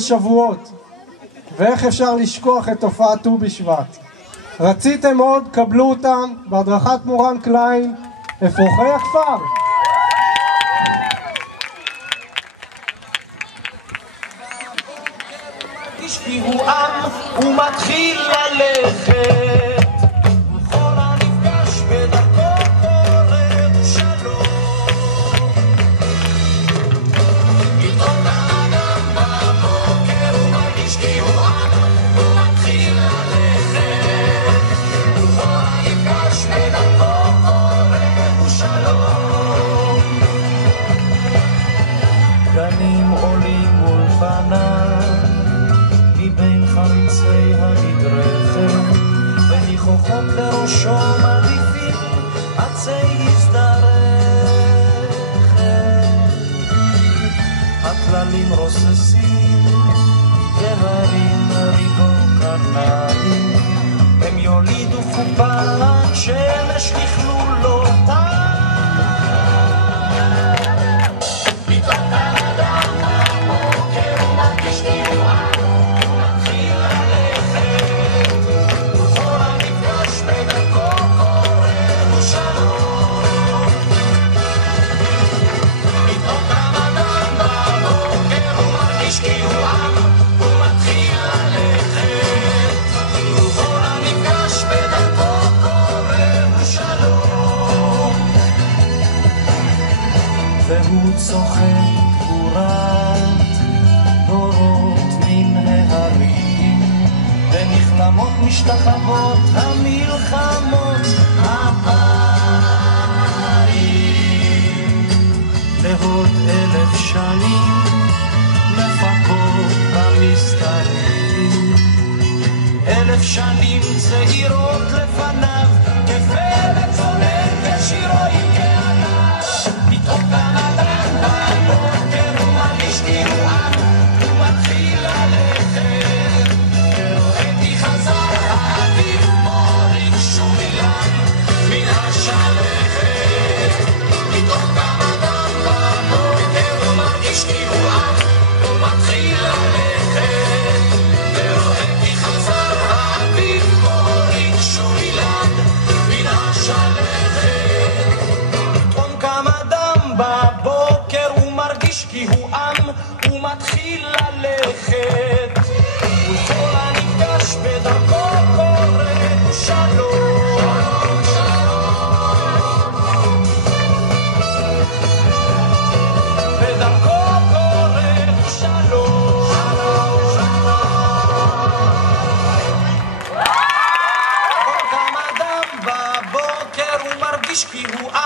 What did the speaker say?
שבועות, ואיך אפשר לשכוח את תופעת ט"ו בשבט. רציתם עוד? קבלו אותם בהדרכת מורן קליין, אפרוחי הכפר. כי הוא עם, הוא מתחיל ללכת, וכל הנפגש בדרכו קורא שלום. פתאום האדם בבוקר הוא מרגיש כי הוא עם, הוא מתחיל ללכת, וכל הנפגש בדרכו קורא שלום. גנים עולים מול פניו בין חריצי המדרכת, וניחוחות לראשו מניפים עצי הזדרכת. הכללים רוססים והרים ריבו קרניים, הם יולידו חופת שמש לכלולותה. פתאום האדם בבוקר הוא מרגיש כי הוא עם, והוא צוחק ורט דורות מן ההרים, ונכלמות משתחוות המלחמות הפרים. לעוד 1000 שנים לפחות במסתרים, 1000 שנים צעירות לפניו, כפלט צונן ושירו יגענה. פתאום האדם בבוקר הוא מרגיש כי הוא עם, הוא מתחיל ללכת, ורואה כי חזר האביב מוריד שוב אילן מן השלכת. פתאום האדם בבוקר הוא מרגיש כי הוא עם, הוא מתחיל ללכת, ורואה כי חזר האביב מוריד שוב אילן מן השלכת. פתאום קם אדם בבוקר הוא מרגיש כי הוא עם, הוא מתחיל ללכת, וכל הנפגש בדרכו קורא שלום. בדרכו קורא שלום. כל קם אדם בבוקר הוא מרגיש כי הוא עם,